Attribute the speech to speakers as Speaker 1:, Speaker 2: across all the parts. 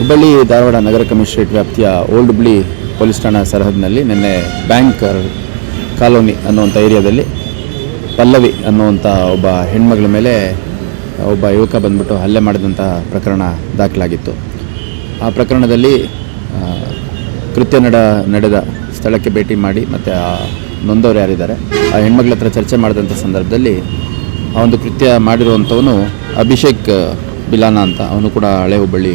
Speaker 1: ಹುಬ್ಬಳ್ಳಿ ಧಾರವಾಡ ನಗರ ಕಮಿಷನರೇಟ್ ವ್ಯಾಪ್ತಿಯ old Hubli police ಠಾಣಾ ಸರಹದ್ನಲ್ಲಿ ನಿನ್ನೆ ಬ್ಯಾಂಕ್ ಕಾಲೋನಿ ಅನ್ನುವಂಥ ಏರಿಯಾದಲ್ಲಿ ಪಲ್ಲವಿ ಅನ್ನುವಂಥ ಒಬ್ಬ ಹೆಣ್ಮಗಳ ಮೇಲೆ ಒಬ್ಬ ಯುವಕ ಬಂದ್ಬಿಟ್ಟು ಹಲ್ಲೆ ಮಾಡಿದಂಥ ಪ್ರಕರಣ ದಾಖಲಾಗಿತ್ತು. ಆ ಪ್ರಕರಣದಲ್ಲಿ ಕೃತ್ಯ ನಡ, ನಡೆದ ಸ್ಥಳಕ್ಕೆ ಭೇಟಿ ಮಾಡಿ ಮತ್ತು ಆ ನೊಂದವರು ಯಾರಿದ್ದಾರೆ, ಆ ಹೆಣ್ಮಗಳ ಹತ್ರ ಚರ್ಚೆ ಮಾಡಿದಂಥ ಸಂದರ್ಭದಲ್ಲಿ ಆ ಒಂದು ಕೃತ್ಯ ಮಾಡಿರುವಂಥವನು ಅಭಿಷೇಕ್ ಬಿಲಾನ ಅಂತ. ಅವನು ಕೂಡ ಹಳೆ ಹುಬ್ಬಳ್ಳಿ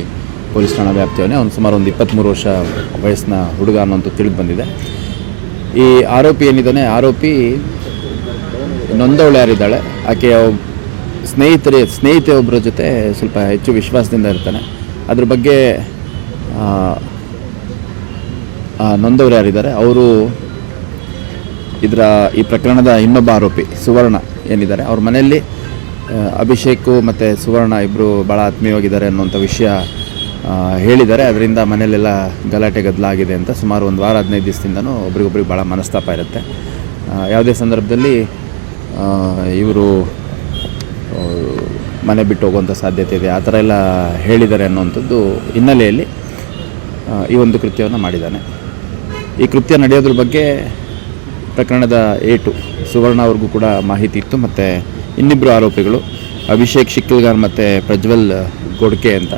Speaker 1: ಪೊಲೀಸ್ ಠಾಣಾ ವ್ಯಾಪ್ತಿಯವನೇ ಅವನು ಸುಮಾರು ಒಂದು ಇಪ್ಪತ್ತ್ಮೂರು ವರ್ಷ ವಯಸ್ಸಿನ ಹುಡುಗ ಅನ್ನೋಂಥ ತಿಳಿದು ಬಂದಿದೆ. ಈ ಆರೋಪಿ ಏನಿದ್ದಾನೆ, ಆರೋಪಿ ನೊಂದವಳು ಯಾರಿದ್ದಾಳೆ, ಆಕೆಯ ಸ್ನೇಹಿತರ ಸ್ನೇಹಿತೆಯೊಬ್ಬರ ಜೊತೆ ಸ್ವಲ್ಪ ಹೆಚ್ಚು ವಿಶ್ವಾಸದಿಂದ ಇರ್ತಾನೆ. ಅದ್ರ ಬಗ್ಗೆ ನೊಂದವರು ಯಾರಿದ್ದಾರೆ, ಅವರು ಇದರ ಈ ಪ್ರಕರಣದ ಇನ್ನೊಬ್ಬ ಆರೋಪಿ, ಸುವರ್ಣ ಏನಿದ್ದಾರೆ, ಅವ್ರ ಮನೆಯಲ್ಲಿ ಅಭಿಷೇಕು ಮತ್ತು ಸುವರ್ಣ ಇಬ್ಬರು ಭಾಳ ಆತ್ಮೀಯವಾಗಿದ್ದಾರೆ ಅನ್ನುವಂಥ ವಿಷಯ ಹೇಳಿದ್ದಾರೆ. ಅದರಿಂದ ಮನೆಯಲ್ಲೆಲ್ಲ ಗಲಾಟೆ ಗದ್ದಲ ಆಗಿದೆ ಅಂತ ಸುಮಾರು ಒಂದು ವಾರ, ಹದಿನೈದು ದಿವಸದಿಂದನೂ ಒಬ್ರಿಗೊಬ್ರಿಗೆ ಭಾಳ ಮನಸ್ತಾಪ ಇರುತ್ತೆ. ಯಾವುದೇ ಸಂದರ್ಭದಲ್ಲಿ ಇವರು ಮನೆ ಬಿಟ್ಟು ಹೋಗುವಂಥ ಸಾಧ್ಯತೆ ಇದೆ. ಆ ಥರ ಎಲ್ಲ ಹೇಳಿದ್ದಾರೆ ಅನ್ನುವಂಥದ್ದು ಹಿನ್ನೆಲೆಯಲ್ಲಿ ಈ ಒಂದು ಕೃತ್ಯವನ್ನು ಮಾಡಿದ್ದಾನೆ. ಈ ಕೃತ್ಯ ನಡೆಯೋದ್ರ ಬಗ್ಗೆ ಪ್ರಕರಣದ ಏಟು ಸುವರ್ಣ ಅವ್ರಿಗೂ ಕೂಡ ಮಾಹಿತಿ ಇತ್ತು. ಮತ್ತು ಇನ್ನಿಬ್ಬರು ಆರೋಪಿಗಳು ಅಭಿಷೇಕ್ ಶಿಕ್ಕಿಲ್ಗಾರ್ ಮತ್ತು ಪ್ರಜ್ವಲ್ ಗೊಡ್ಕೆ ಅಂತ.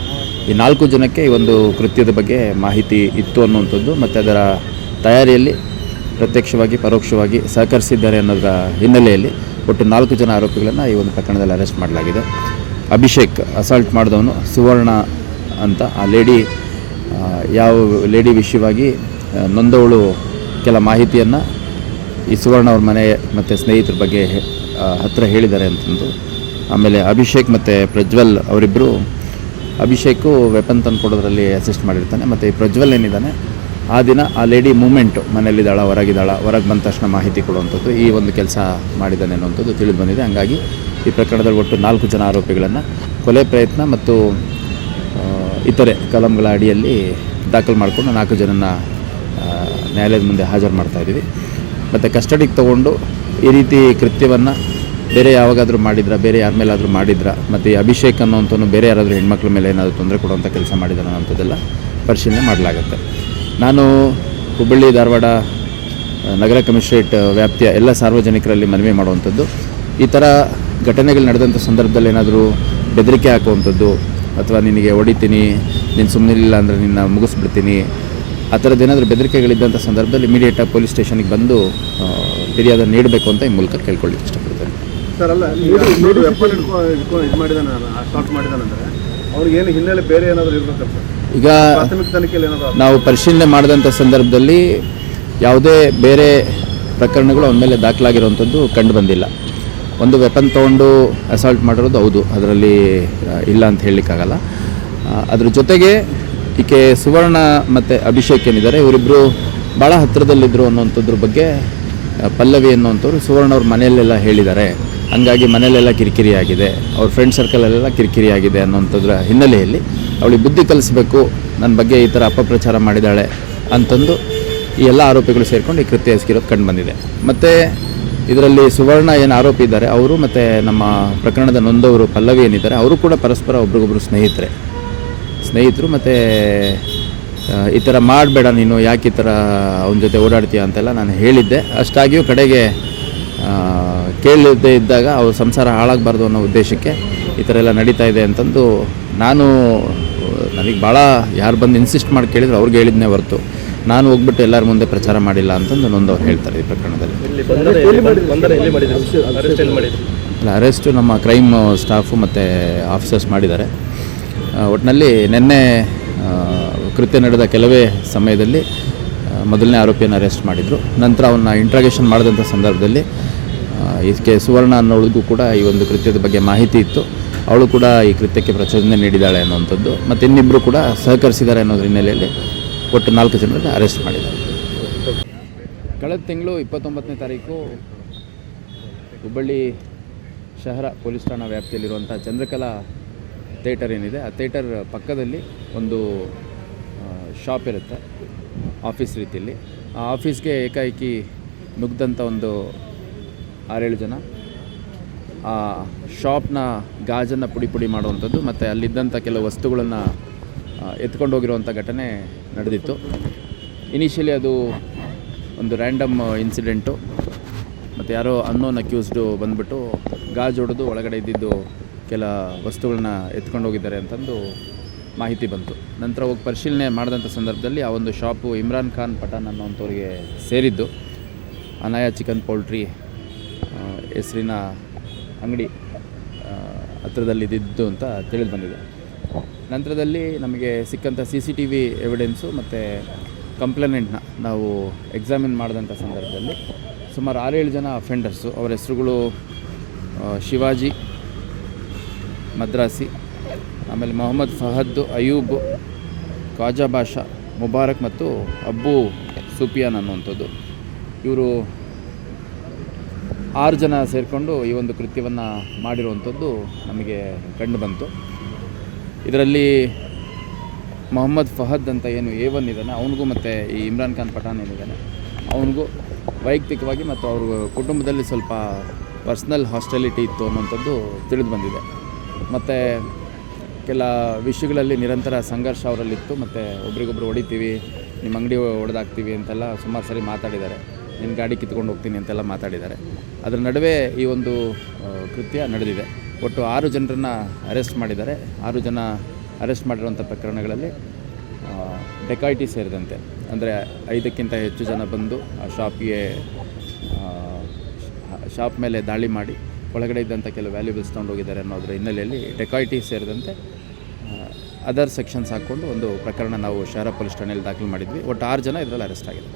Speaker 1: ಈ ನಾಲ್ಕು ಜನಕ್ಕೆ ಈ ಒಂದು ಕೃತ್ಯದ ಬಗ್ಗೆ ಮಾಹಿತಿ ಇತ್ತು ಅನ್ನುವಂಥದ್ದು, ಮತ್ತು ಅದರ ತಯಾರಿಯಲ್ಲಿ ಪ್ರತ್ಯಕ್ಷವಾಗಿ, ಪರೋಕ್ಷವಾಗಿ ಸಹಕರಿಸಿದ್ದಾರೆ ಅನ್ನೋದರ ಹಿನ್ನೆಲೆಯಲ್ಲಿ ಒಟ್ಟು ನಾಲ್ಕು ಜನ ಆರೋಪಿಗಳನ್ನು ಈ ಒಂದು ಪ್ರಕರಣದಲ್ಲಿ ಅರೆಸ್ಟ್ ಮಾಡಲಾಗಿದೆ. ಅಭಿಷೇಕ್ ಅಸಾಲ್ಟ್ ಮಾಡಿದವನು ಸುವರ್ಣ ಅಂತ. ಆ ಲೇಡಿ ಯಾವ ಲೇಡಿ ವಿಷಯವಾಗಿ ನೊಂದವಳು ಕೆಲ ಮಾಹಿತಿಯನ್ನು ಈ ಸುವರ್ಣ ಅವ್ರ ಮನೆ ಮತ್ತು ಸ್ನೇಹಿತರ ಬಗ್ಗೆ ಹತ್ತಿರ ಹೇಳಿದ್ದಾರೆ ಅಂತಂದು ಆಮೇಲೆ ಅಭಿಷೇಕ್ ಮತ್ತು ಪ್ರಜ್ವಲ್ ಅವರಿಬ್ಬರು ಅಭಿಷೇಕು ವೆಪನ್ ತಂದು ಕೊಡೋದ್ರಲ್ಲಿ ಅಸಿಸ್ಟ್ ಮಾಡಿರ್ತಾನೆ, ಮತ್ತು ಈ ಪ್ರಜ್ವಲ್ ಏನಿದ್ದಾನೆ, ಆ ದಿನ ಆ ಲೇಡಿ ಮೂಮೆಂಟು ಮನೇಲಿದ್ದಾಳ ಹೊರಗಿದ್ದಾಳ, ಹೊರಗೆ ಬಂದ ತಕ್ಷಣ ಮಾಹಿತಿ ಕೊಡುವಂಥದ್ದು, ಈ ಒಂದು ಕೆಲಸ ಮಾಡಿದ್ದಾನೆ ಅನ್ನುವಂಥದ್ದು ತಿಳಿದು ಬಂದಿದೆ. ಹಾಗಾಗಿ ಈ ಪ್ರಕರಣದಲ್ಲಿ ಒಟ್ಟು ನಾಲ್ಕು ಜನ ಆರೋಪಿಗಳನ್ನು ಕೊಲೆ ಪ್ರಯತ್ನ ಮತ್ತು ಇತರೆ ಕಲಂಗಳ ಅಡಿಯಲ್ಲಿ ದಾಖಲು ಮಾಡಿಕೊಂಡು ನಾಲ್ಕು ಜನನ ನ್ಯಾಯಾಲಯದ ಮುಂದೆ ಹಾಜರು ಮಾಡ್ತಾ ಇದ್ದೀವಿ. ಮತ್ತು ಕಸ್ಟಡಿಗೆ ತಗೊಂಡು ಈ ರೀತಿ ಕೃತ್ಯವನ್ನು ಬೇರೆ ಯಾವಾಗಾದರೂ ಮಾಡಿದ್ರ? ಬೇರೆ ಯಾರ ಮೇಲಾದರೂ ಮಾಡಿದ್ರ? ಮತ್ತು ಈ ಅಭಿಷೇಕ್ ಅನ್ನೋಂಥವ್ನು ಬೇರೆ ಯಾರಾದರೂ ಹೆಣ್ಮಕ್ಳ ಮೇಲೆ ಏನಾದರೂ ತೊಂದರೆ ಕೊಡುವಂಥ ಕೆಲಸ ಮಾಡಿದಾರೆ ಅನ್ನೋಂಥದ್ದೆಲ್ಲ ಪರಿಶೀಲನೆ ಮಾಡಲಾಗುತ್ತೆ. ನಾನು ಹುಬ್ಬಳ್ಳಿ, ಧಾರವಾಡ ನಗರ ಕಮಿಷನರೇಟ್ ವ್ಯಾಪ್ತಿಯ ಎಲ್ಲ ಸಾರ್ವಜನಿಕರಲ್ಲಿ ಮನವಿ ಮಾಡುವಂಥದ್ದು. ಈ ಥರ ಘಟನೆಗಳು ನಡೆದಂಥ ಸಂದರ್ಭದಲ್ಲಿ ಏನಾದರೂ ಬೆದರಿಕೆ ಹಾಕುವಂಥದ್ದು ಅಥವಾ ನಿನಗೆ ಹೊಡಿತೀನಿ, ನೀನು ಸುಮ್ಮನಿಲ್ಲ ಅಂದರೆ ನಿನ್ನ ಮುಗಿಸ್ಬಿಡ್ತೀನಿ, ಆ ಥರದ್ದು ಏನಾದರೂ ಬೆದರಿಕೆಗಳಿದ್ದಂಥ ಸಂದರ್ಭದಲ್ಲಿ ಇಮಿಡಿಯೇಟಾಗಿ ಪೊಲೀಸ್ ಸ್ಟೇಷನಿಗೆ ಬಂದು ಫಿರ್ಯಾದ ನೀಡಬೇಕು ಅಂತ ಈ ಮೂಲಕ ಕೇಳ್ಕೊಳ್ಳಿಕ್ಕೆ ಇಷ್ಟಪಡ್ತೇನೆ.
Speaker 2: ಸರ್ ಅಲ್ಲ ನೋಡಿ ವೆಪನ್ ಇಟ್ಕೊಂಡು ಇದು ಮಾಡಿದಾನೆ ಮಾಡಿದಾನಂದ್ರೆ ಅವ್ರಿಗೇನು ಹಿನ್ನೆಲೆ ಬೇರೆ ಏನಾದರೂ ಇರ್ಬೇಕಲ್ಲ ಸರ್
Speaker 1: ಈಗ
Speaker 2: ಪ್ರಾಥಮಿಕ ತನಿಖೆಯಲ್ಲಿ ಏನಾದರೂ
Speaker 1: ನಾವು ಪರಿಶೀಲನೆ ಮಾಡಿದಂಥ ಸಂದರ್ಭದಲ್ಲಿ ಯಾವುದೇ ಬೇರೆ ಪ್ರಕರಣಗಳು ಅವನ ಮೇಲೆ ದಾಖಲಾಗಿರುವಂಥದ್ದು ಕಂಡು ಬಂದಿಲ್ಲ. ಒಂದು ವೆಪನ್ ತೊಗೊಂಡು ಅಸಾಲ್ಟ್ ಮಾಡಿರೋದು ಹೌದು ಅದರಲ್ಲಿ ಇಲ್ಲ ಅಂತ ಹೇಳಲಿಕ್ಕಾಗಲ್ಲ. ಅದ್ರ ಜೊತೆಗೆ ಈಕೆ ಸುವರ್ಣ ಮತ್ತು ಅಭಿಷೇಕ್ ಏನಿದ್ದಾರೆ ಇವರಿಬ್ಬರು ಭಾಳ ಹತ್ತಿರದಲ್ಲಿದ್ದರು ಅನ್ನೋಂಥದ್ರ ಬಗ್ಗೆ ಪಲ್ಲವಿ ಅನ್ನುವಂಥವ್ರು ಸುವರ್ಣ ಅವ್ರ ಮನೆಯಲ್ಲೆಲ್ಲ ಹೇಳಿದ್ದಾರೆ. ಹಂಗಾಗಿ ಮನೆಯಲ್ಲೆಲ್ಲ ಕಿರಿಕಿರಿ ಆಗಿದೆ ಅವ್ರ ಫ್ರೆಂಡ್ ಸರ್ಕಲಲ್ಲೆಲ್ಲ ಕಿರಿಕಿರಿ ಆಗಿದೆ ಅನ್ನೋಂಥದ್ರ ಹಿನ್ನೆಲೆಯಲ್ಲಿ ಅವಳಿಗೆ ಬುದ್ಧಿ ಕಲಿಸ್ಬೇಕು ನನ್ನ ಬಗ್ಗೆ ಈ ಥರ ಅಪಪ್ರಚಾರ ಮಾಡಿದ್ದಾಳೆ ಅಂತಂದು ಈ ಎಲ್ಲ ಆರೋಪಿಗಳು ಸೇರಿಕೊಂಡು ಈ ಕೃತ್ಯ ಎಸಗಿರೋದು ಕಂಡು ಬಂದಿದೆ. ಮತ್ತು ಇದರಲ್ಲಿ ಸುವರ್ಣ ಏನು ಆರೋಪಿ ಇದ್ದಾರೆ, ಅವರು ಮತ್ತು ನಮ್ಮ ಪ್ರಕರಣದ ನೊಂದವರು ಪಲ್ಲವಿ ಏನಿದ್ದಾರೆ, ಅವರು ಕೂಡ ಪರಸ್ಪರ ಒಬ್ರಿಗೊಬ್ರು ಸ್ನೇಹಿತರೆ. ಸ್ನೇಹಿತರು ಮತ್ತು ಈ ಥರ ಮಾಡಬೇಡ ನೀನು, ಯಾಕೆ ಈ ಥರ ಅವನ ಜೊತೆ ಓಡಾಡ್ತೀಯ ಅಂತೆಲ್ಲ ನಾನು ಹೇಳಿದ್ದೆ. ಅಷ್ಟಾಗಿಯೂ ಕಡೆಗೆ ಕೇಳದೇ ಇದ್ದಾಗ ಅವ್ರ ಸಂಸಾರ ಹಾಳಾಗಬಾರ್ದು ಅನ್ನೋ ಉದ್ದೇಶಕ್ಕೆ ಈ ಥರ ಎಲ್ಲ ನಡೀತಾ ಇದೆ ಅಂತಂದು ನಾನು, ನನಗೆ ಭಾಳ ಯಾರು ಬಂದು ಇನ್ಸಿಸ್ಟ್ ಮಾಡಿ ಕೇಳಿದ್ರು, ಅವ್ರಿಗೆ ಹೇಳಿದ್ನೇ ಹೊರತು. ನಾನು ಹೋಗ್ಬಿಟ್ಟು ಎಲ್ಲರ ಮುಂದೆ ಪ್ರಚಾರ ಮಾಡಿಲ್ಲ ಅಂತಂದು ನೊಂದವ್ರು ಹೇಳ್ತಾರೆ ಈ ಪ್ರಕರಣದಲ್ಲಿ. ಅಲ್ಲ, ಅರೆಸ್ಟು ನಮ್ಮ ಕ್ರೈಮ್ ಸ್ಟಾಫು ಮತ್ತು ಆಫೀಸರ್ಸ್ ಮಾಡಿದ್ದಾರೆ. ಒಟ್ಟಿನಲ್ಲಿ ನಿನ್ನೆ ಕೃತ್ಯ ನಡೆದ ಕೆಲವೇ ಸಮಯದಲ್ಲಿ ಮೊದಲನೇ ಆರೋಪಿಯನ್ನು ಅರೆಸ್ಟ್ ಮಾಡಿದರು. ನಂತರ ಅವನ್ನ ಇಂಟ್ರಾಗೇಷನ್ ಮಾಡಿದಂಥ ಸಂದರ್ಭದಲ್ಲಿ ಇದಕ್ಕೆ ಸುವರ್ಣ ಅನ್ನೋಳಿಗೂ ಕೂಡ ಈ ಒಂದು ಕೃತ್ಯದ ಬಗ್ಗೆ ಮಾಹಿತಿ ಇತ್ತು. ಅವಳು ಕೂಡ ಈ ಕೃತ್ಯಕ್ಕೆ ಪ್ರಚೋದನೆ ನೀಡಿದ್ದಾಳೆ ಅನ್ನುವಂಥದ್ದು. ಮತ್ತು ಇನ್ನಿಬ್ಬರು ಕೂಡ ಸಹಕರಿಸಿದ್ದಾರೆ ಅನ್ನೋದ್ರ ಹಿನ್ನೆಲೆಯಲ್ಲಿ ಒಟ್ಟು ನಾಲ್ಕು ಜನರನ್ನು ಅರೆಸ್ಟ್ ಮಾಡಿದ್ದಾರೆ. ಕಳೆದ ತಿಂಗಳು ಇಪ್ಪತ್ತೊಂಬತ್ತನೇ ತಾರೀಕು ಹುಬ್ಬಳ್ಳಿ ಶಹರ ಪೊಲೀಸ್ ಠಾಣಾ ವ್ಯಾಪ್ತಿಯಲ್ಲಿರುವಂಥ ಚಂದ್ರಕಲಾ ಥಿಯೇಟರ್ ಏನಿದೆ, ಆ ಥಿಯೇಟರ್ ಪಕ್ಕದಲ್ಲಿ ಒಂದು ಶಾಪ್ ಇರುತ್ತೆ ಆಫೀಸ್ ರೀತಿಯಲ್ಲಿ. ಆ ಆಫೀಸ್ಗೆ ಏಕಾಏಕಿ ನುಗ್ದಂಥ ಒಂದು ಆರೇಳು ಜನ. ಆ ಶಾಪ್ನ ಗಾಜನ್ನು ಪುಡಿ ಪುಡಿ ಮಾಡುವಂಥದ್ದು ಮತ್ತು ಅಲ್ಲಿದ್ದಂಥ ಕೆಲವು ವಸ್ತುಗಳನ್ನು ಎತ್ಕೊಂಡು ಹೋಗಿರುವಂಥ ಘಟನೆ ನಡೆದಿತ್ತು. ಇನಿಷಿಯಲಿ ಅದು ಒಂದು ರ್ಯಾಂಡಮ್ ಇನ್ಸಿಡೆಂಟು ಮತ್ತು ಯಾರೋ ಅನ್ನೋನ್ ಅಕ್ಯೂಸ್ಡು ಬಂದುಬಿಟ್ಟು ಗಾಜು ಹೊಡೆದು ಒಳಗಡೆ ಇದ್ದಿದ್ದು ಕೆಲ ವಸ್ತುಗಳನ್ನ ಎತ್ಕೊಂಡು ಹೋಗಿದ್ದಾರೆ ಅಂತಂದು ಮಾಹಿತಿ ಬಂತು. ನಂತರ ಹೋಗಿ ಪರಿಶೀಲನೆ ಮಾಡಿದಂಥ ಸಂದರ್ಭದಲ್ಲಿ ಆ ಒಂದು ಶಾಪು ಇಮ್ರಾನ್ ಖಾನ್ ಪಠಾನ್ ಅನ್ನೋಂಥವ್ರಿಗೆ ಸೇರಿದ್ದು. ಅನಾಯ ಚಿಕನ್ ಪೌಲ್ಟ್ರಿ ಹೆಸರಿನ ಅಂಗಡಿ ಹತ್ರದಲ್ಲಿದ್ದಿದ್ದು ಅಂತ ತಿಳಿದು ಬಂದಿದೆ. ನಂತರದಲ್ಲಿ ನಮಗೆ ಸಿಕ್ಕಂಥ C C T V evidence ಮತ್ತು ಕಂಪ್ಲೇನೆಂಟ್ನ ನಾವು ಎಕ್ಸಾಮಿನ್ ಮಾಡಿದಂಥ ಸಂದರ್ಭದಲ್ಲಿ ಸುಮಾರು ಆರೇಳು ಜನ ಅಫೆಂಡರ್ಸು ಅವರ ಹೆಸರುಗಳು ಶಿವಾಜಿ, ಮದ್ರಾಸಿ, ಆಮೇಲೆ ಮೊಹಮ್ಮದ್ ಫಹದ್ ಅಯೂಬ್ ಖಾಜಾ ಬಾಷಾ, ಮುಬಾರಕ್ ಮತ್ತು ಅಬ್ಬು ಸೂಪಿಯಾನ್ ಅನ್ನುವಂಥದ್ದು. ಇವರು ಆರು ಜನ ಸೇರಿಕೊಂಡು ಈ ಒಂದು ಕೃತ್ಯವನ್ನು ಮಾಡಿರುವಂಥದ್ದು ನಮಗೆ ಕಂಡು ಬಂತು. ಇದರಲ್ಲಿ ಮೊಹಮ್ಮದ್ ಫಹದ್ ಅಂತ ಏನು ಎ ಒನ್ ಇದ್ದಾನೆ, ಅವನಿಗೂ ಮತ್ತು ಈ ಇಮ್ರಾನ್ ಖಾನ್ ಪಠಾನ್ ಏನಿದ್ದಾನೆ, ಅವನಿಗೂ ವೈಯಕ್ತಿಕವಾಗಿ ಮತ್ತು ಅವ್ರ ಕುಟುಂಬದಲ್ಲಿ ಸ್ವಲ್ಪ ಪರ್ಸ್ನಲ್ ಹಾಸ್ಟೆಲಿಟಿ ಇತ್ತು ಅನ್ನೋಂಥದ್ದು ತಿಳಿದು ಬಂದಿದೆ. ಮತ್ತು ಕೆಲ ವಿಷಯಗಳಲ್ಲಿ ನಿರಂತರ ಸಂಘರ್ಷ ಅವರಲ್ಲಿತ್ತು, ಮತ್ತು ಒಬ್ರಿಗೊಬ್ರು ಹೊಡಿತೀವಿ, ನಿಮ್ಮ ಅಂಗಡಿ ಹೊಡೆದಾಕ್ತೀವಿ ಅಂತೆಲ್ಲ ಸುಮಾರು ಸರಿ ಮಾತಾಡಿದ್ದಾರೆ. ನಿನ್ನ ಗಾಡಿ ಕಿತ್ಕೊಂಡು ಹೋಗ್ತೀನಿ ಅಂತೆಲ್ಲ ಮಾತಾಡಿದ್ದಾರೆ. ಅದರ ನಡುವೆ ಈ ಒಂದು ಕೃತ್ಯ ನಡೆದಿದೆ. ಒಟ್ಟು ಆರು ಜನರನ್ನು ಅರೆಸ್ಟ್ ಮಾಡಿದ್ದಾರೆ. ಆರು ಜನ ಅರೆಸ್ಟ್ ಮಾಡಿರುವಂಥ ಪ್ರಕರಣಗಳಲ್ಲಿ ಡೆಕಾಯಿಟಿ ಸೇರಿದಂತೆ, ಅಂದರೆ ಐದಕ್ಕಿಂತ ಹೆಚ್ಚು ಜನ ಬಂದು ಆ ಶಾಪ್ಗೆ ಶಾಪ್ ಮೇಲೆ ದಾಳಿ ಮಾಡಿ, ಒಳಗಡೆ ಇದ್ದಂಥ ಕೆಲವು ವ್ಯಾಲ್ಯೂಬಲ್ಸ್ ಹೋಗಿದ್ದಾರೆ ಅನ್ನೋದ್ರ ಹಿನ್ನೆಲೆಯಲ್ಲಿ ಡೆಕಾಯಿಟಿ ಸೇರಿದಂತೆ ಅದರ್ ಸೆಕ್ಷನ್ಸ್ ಹಾಕ್ಕೊಂಡು ಒಂದು ಪ್ರಕರಣ ನಾವು ಶಹರ ಪೊಲೀಸ್ ಠಾಣೆಯಲ್ಲಿ ದಾಖಲು ಮಾಡಿದ್ವಿ. ಒಟ್ಟು ಆರು ಜನ ಇದರಲ್ಲಿ ಅರೆಸ್ಟ್ ಆಗಿದೆ